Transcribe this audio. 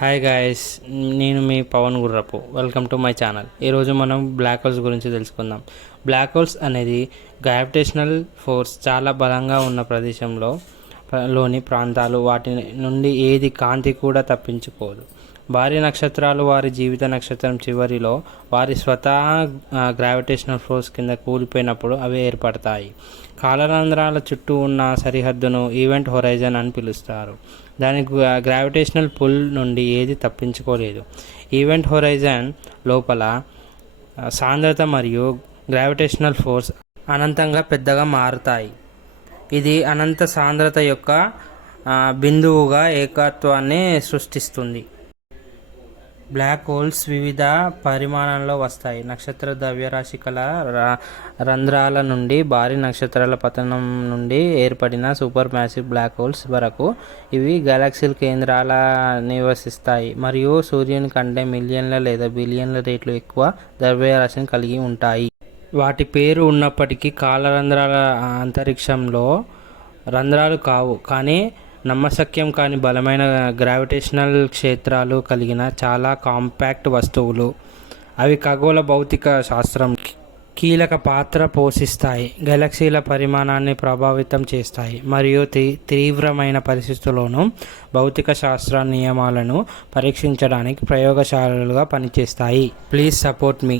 Hi guys, నేను మీ పవన్ గుర్రపు. Welcome to my channel. ఈరోజు మనం బ్లాక్ హోల్స్ గురించి తెలుసుకుందాం. బ్లాక్ హోల్స్ అనేది గ్రావిటేషనల్ ఫోర్స్ చాలా బలంగా ఉన్న ప్రదేశంలో లోని ప్రాంతాలు. వాటి నుండి ఏది కాంతి కూడా తప్పించుకోదు. భారీ నక్షత్రాలు వారి జీవిత నక్షత్రం చివరిలో వారి స్వతహా గ్రావిటేషనల్ ఫోర్స్ కింద కూలిపోయినప్పుడు అవి ఏర్పడతాయి. కాలరంధ్రాల చుట్టూ ఉన్న సరిహద్దును ఈవెంట్ హొరైజన్ అని పిలుస్తారు. దాని గ్రావిటేషనల్ పుల్ నుండి ఏది తప్పించుకోలేదు. ఈవెంట్ హొరైజన్ లోపల సాంద్రత మరియు గ్రావిటేషనల్ ఫోర్స్ అనంతంగా పెద్దగా మారుతాయి. ఇది అనంత సాంద్రత యొక్క బిందువుగా ఏకత్వాన్ని సృష్టిస్తుంది. బ్లాక్ హోల్స్ వివిధ పరిమాణంలో వస్తాయి. నక్షత్ర ద్రవ్యరాశి కల రంధ్రాల నుండి భారీ నక్షత్రాల పతనం నుండి ఏర్పడిన సూపర్ మ్యాసివ్ బ్లాక్ హోల్స్ వరకు ఇవి గెలాక్సీల కేంద్రాల నివసిస్తాయి మరియు సూర్యుని కంటే మిలియన్ల లేదా బిలియన్ల రెట్లు ఎక్కువ ద్రవ్యరాశిని కలిగి ఉంటాయి. వాటి పేరు ఉన్నప్పటికీ కాలరంధ్రాల అంతరిక్షంలో రంధ్రాలు కావు, కానీ నమ్మశక్యం కాని బలమైన గ్రావిటేషనల్ క్షేత్రాలు కలిగిన చాలా కాంపాక్ట్ వస్తువులు. అవి ఖగోళ భౌతిక శాస్త్రం కీలక పాత్ర పోషిస్తాయి, గెలాక్సీల పరిమాణాన్ని ప్రభావితం చేస్తాయి మరియు తీవ్రమైన పరిస్థితుల్లోనూ భౌతిక శాస్త్ర నియమాలను పరీక్షించడానికి ప్రయోగశాలలుగా పనిచేస్తాయి. Please support me.